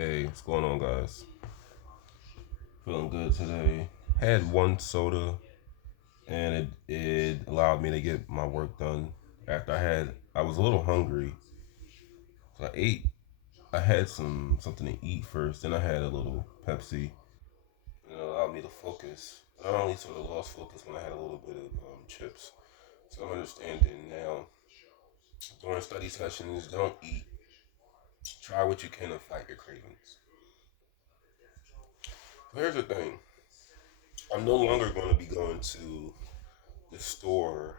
Hey, what's going on, guys? Feeling good today. Had one soda, and it allowed me to get my work done. After I was a little hungry, so I ate. I had something to eat first, then I had a little Pepsi, and it allowed me to focus. I only sort of lost focus when I had a little bit of chips. So I'm understanding now. During study sessions, don't eat. Try what you can to fight your cravings. So here's the thing. I'm no longer going to be going to the store,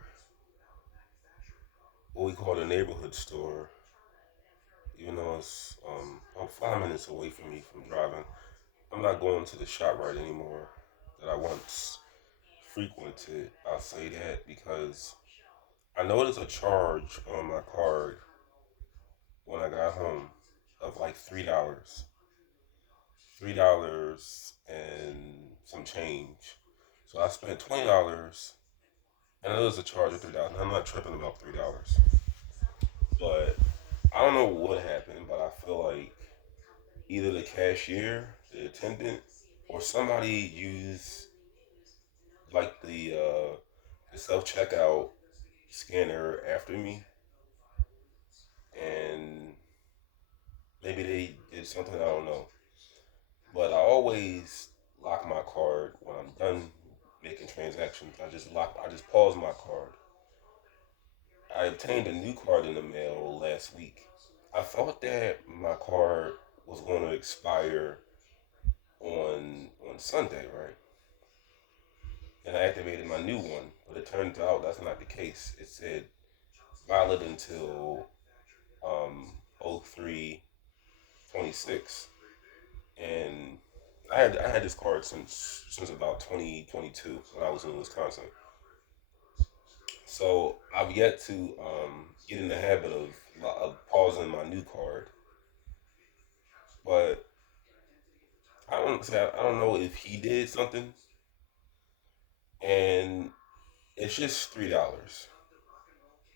what we call the neighborhood store, even though it's about 5 minutes away from me from driving. I'm not going to the ShopRite anymore that I once frequented. I'll say that because I noticed a charge on my card when I got home of like $3 and some change. So I spent $20, and it was a charge of $3. I'm not tripping about $3, but I don't know what happened, but I feel like either the cashier, the attendant, or somebody used like the self checkout scanner after me, and maybe they did something I don't know. But I always lock my card when I'm done making transactions. I just pause my card. I obtained a new card in the mail last week. I thought that my card was going to expire on Sunday, right? And I activated my new one, but it turns out that's not the case. It said valid until 03/26, and I had this card since about 2022 when I was in Wisconsin. So I've yet to get in the habit of pausing my new card, but I don't know if he did something, and it's just $3.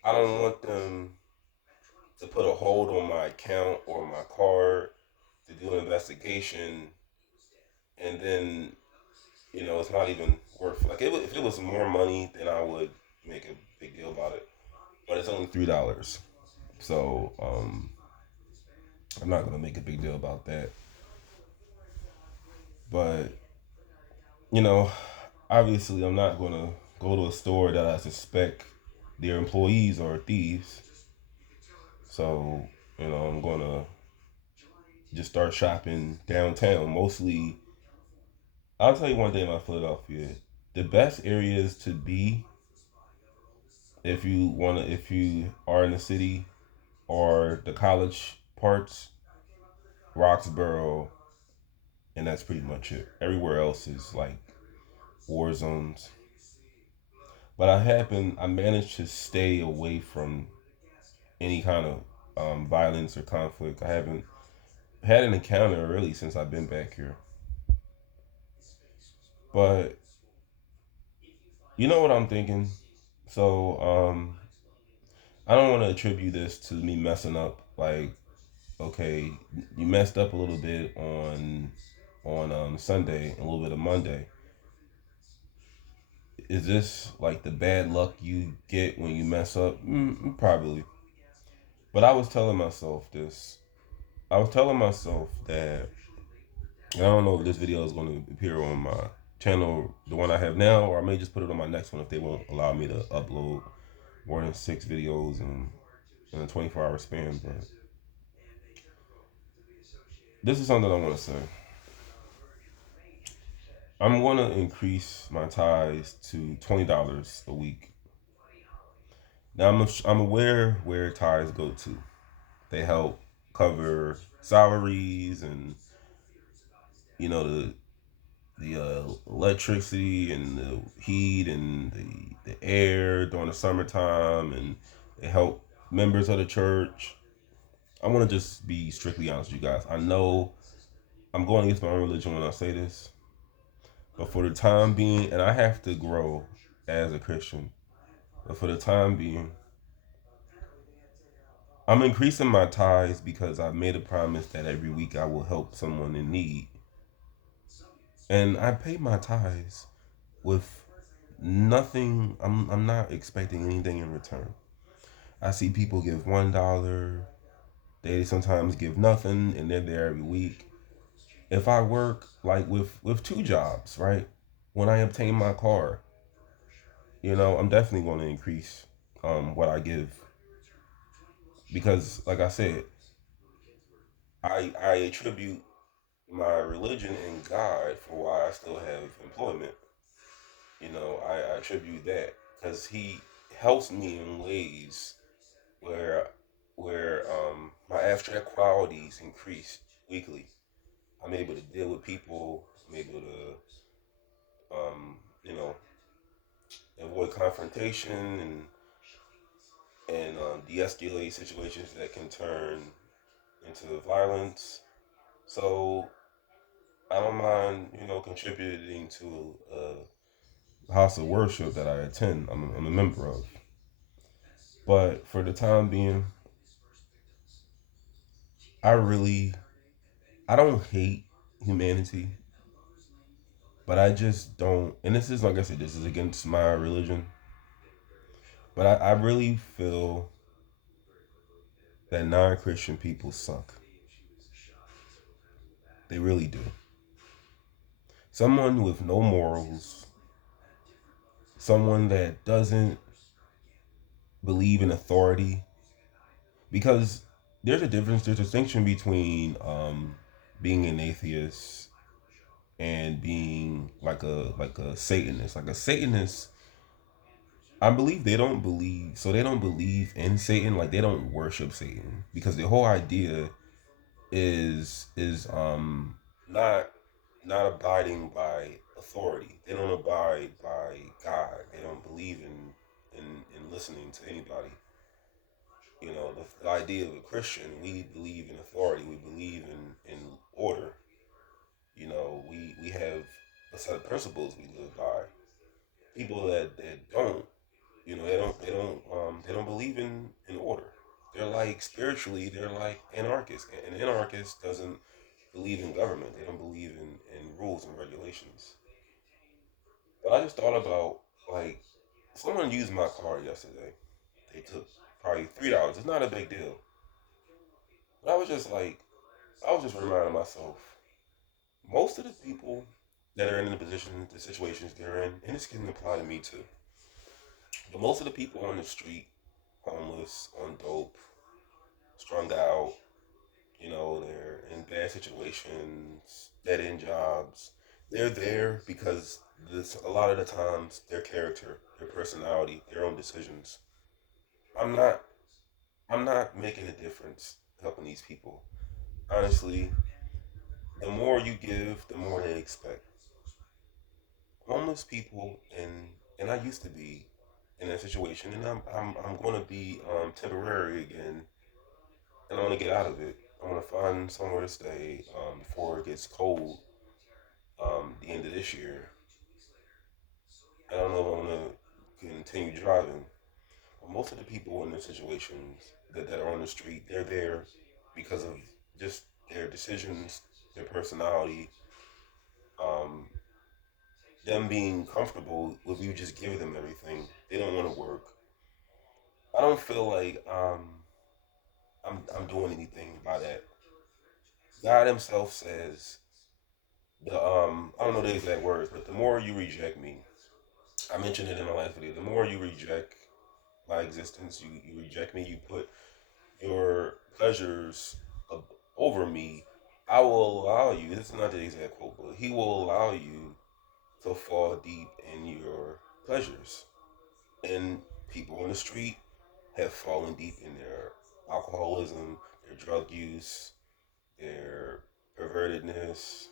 I don't want them to put a hold on my account or my card to do an investigation, and then it's not even worth it. Like if it was more money, then I would make a big deal about it. But it's only $3, so I'm not gonna make a big deal about that. But you know, obviously, I'm not gonna go to a store that I suspect their employees are thieves. So I'm gonna just start shopping downtown. Mostly, I'll tell you one thing about Philadelphia: the best areas to be if you are in the city, are the college parts, Roxborough, and that's pretty much it. Everywhere else is like war zones. But I managed to stay away from any kind of violence or conflict. I haven't had an encounter really since I've been back here. But you know what I'm thinking? So I don't want to attribute this to me messing up. Like, okay, you messed up a little bit on Sunday and a little bit of Monday. Is this like the bad luck you get when you mess up? Probably. But I was telling myself this. I was telling myself that I don't know if this video is going to appear on my channel, the one I have now, or I may just put it on my next one if they won't allow me to upload more than 6 videos in a 24-hour span. But this is something I want to say. I'm going to increase my ties to $20 a week. Now I'm aware where ties go to. They help cover salaries and the electricity and the heat and the air during the summertime, and they help members of the church. I want to just be strictly honest with you guys. I know I'm going against my own religion when I say this, but for the time being, and I have to grow as a Christian, but for the time being, I'm increasing my tithes because I've made a promise that every week I will help someone in need. And I pay my tithes with nothing. I'm not expecting anything in return. I see people give $1. They sometimes give nothing, and they're there every week. If I work like with two jobs, right? When I obtain my car, I'm definitely going to increase what I give because, like I said, I attribute my religion and God for why I still have employment. I attribute that because He helps me in ways where my abstract qualities increase weekly. I'm able to deal with people. I'm able to you know avoid confrontation and de-escalate situations that can turn into violence. So I don't mind contributing to a house of worship that I attend. I'm a member of. But for the time being, I really I don't hate humanity, but I just don't. And this is like I said, this is against my religion. But I really feel that non-Christian people suck. They really do. Someone with no morals, someone that doesn't believe in authority, because there's a difference. There's a distinction between being an atheist and being like a Satanist. Like a Satanist, I believe they don't believe. So they don't believe in Satan. Like they don't worship Satan because the whole idea is not not abiding by authority. They don't abide by God. They don't believe in listening to anybody. The idea of a Christian, we believe in authority. We believe in order. We have a set of principles we live by. People that don't, they don't believe in order. They're like spiritually, they're like anarchists. And an anarchist doesn't believe in government. They don't believe in rules and regulations. But I just thought about like someone used my car yesterday. They took probably $3. It's not a big deal. But I was just reminding myself, most of the people that are in the position, the situations they're in, and this can apply to me too. But most of the people on the street, homeless, on dope, strung out, they're in bad situations, dead end jobs. They're there because a lot of the times their character, their personality, their own decisions. I'm not I'm not making a difference helping these people. Honestly, the more you give, the more they expect. Homeless people and I used to be in that situation and I'm gonna be temporary again and I wanna get out of it. I wanna find somewhere to stay before it gets cold the end of this year. I don't know if I'm gonna continue driving. But most of the people in the situations that are on the street, they're there because of just their decisions, their personality, um, them being comfortable with you just giving them everything. They don't want to work. I don't feel like I'm doing anything by that. God Himself says the I don't know the exact words, but the more you reject me, I mentioned it in my last video. The more you reject my existence, you reject me. You put your pleasures over me. I will allow you. This is not the exact quote, but He will allow you to fall deep in your pleasures. And people on the street have fallen deep in their alcoholism, their drug use, their pervertedness,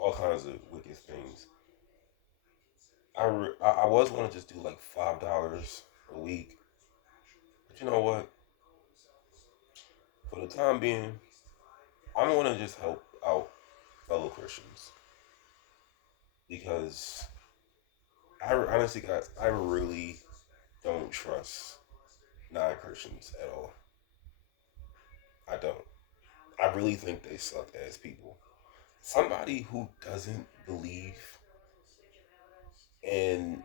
all kinds of wicked things. I was going to just do like $5 a week, but you know what? For the time being, I'm going to just help out fellow Christians because I honestly, guys, I really don't trust non Christians at all. I don't. I really think they suck as people. Somebody who doesn't believe in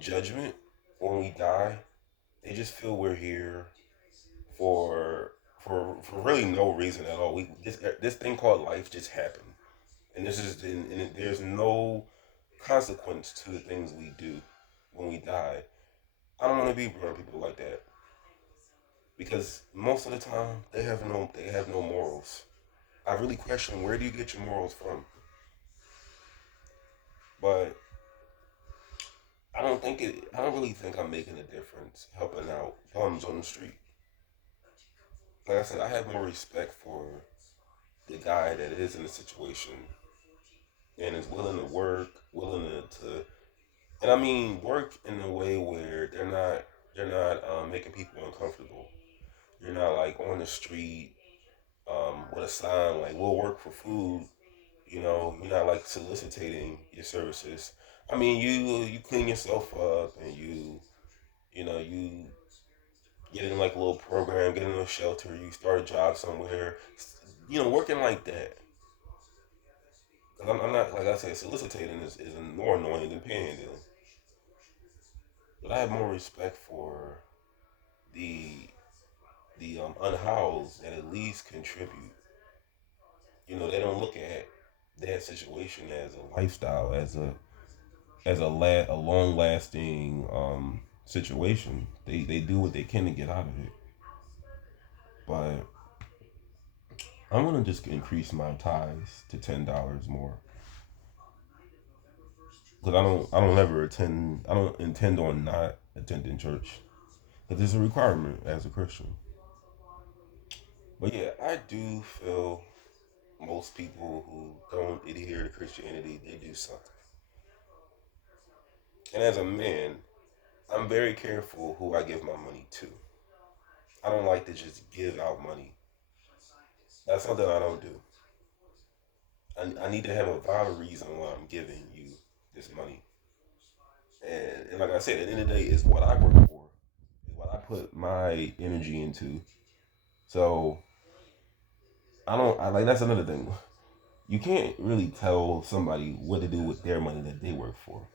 judgment when we die, they just feel we're here for for really no reason at all. We this thing called life just happened, and there's no consequence to the things we do when we die. I don't want to be around people like that because most of the time they have no morals. I really question where do you get your morals from, but I don't really think I'm making a difference helping out bums on the street. Like I said, I have more respect for the guy that is in the situation and is willing to work, and I mean work in a way where they're not making people uncomfortable. You're not like on the street with a sign like "We'll work for food." You know, you're not like soliciting your services. I mean, you clean yourself up and you get in like a little program, get in a shelter, you start a job somewhere. You know, working like that. I'm not like I said, soliciting is more annoying than panhandling. But I have more respect for the unhoused that at least contribute. You know, they don't look at that situation as a lifestyle, a long lasting situation. They do what they can to get out of it. But I'm gonna just increase my tithes to $10 more because I don't intend on not attending church because it's a requirement as a Christian. But yeah, I do feel most people who don't adhere to Christianity, they do something. And as a man, I'm very careful who I give my money to. I don't like to just give out money. That's something I don't do. I need to have a valid reason why I'm giving you this money. And like I said, at the end of the day, it's what I work for, it's what I put my energy into. So I like that's another thing. You can't really tell somebody what to do with their money that they work for.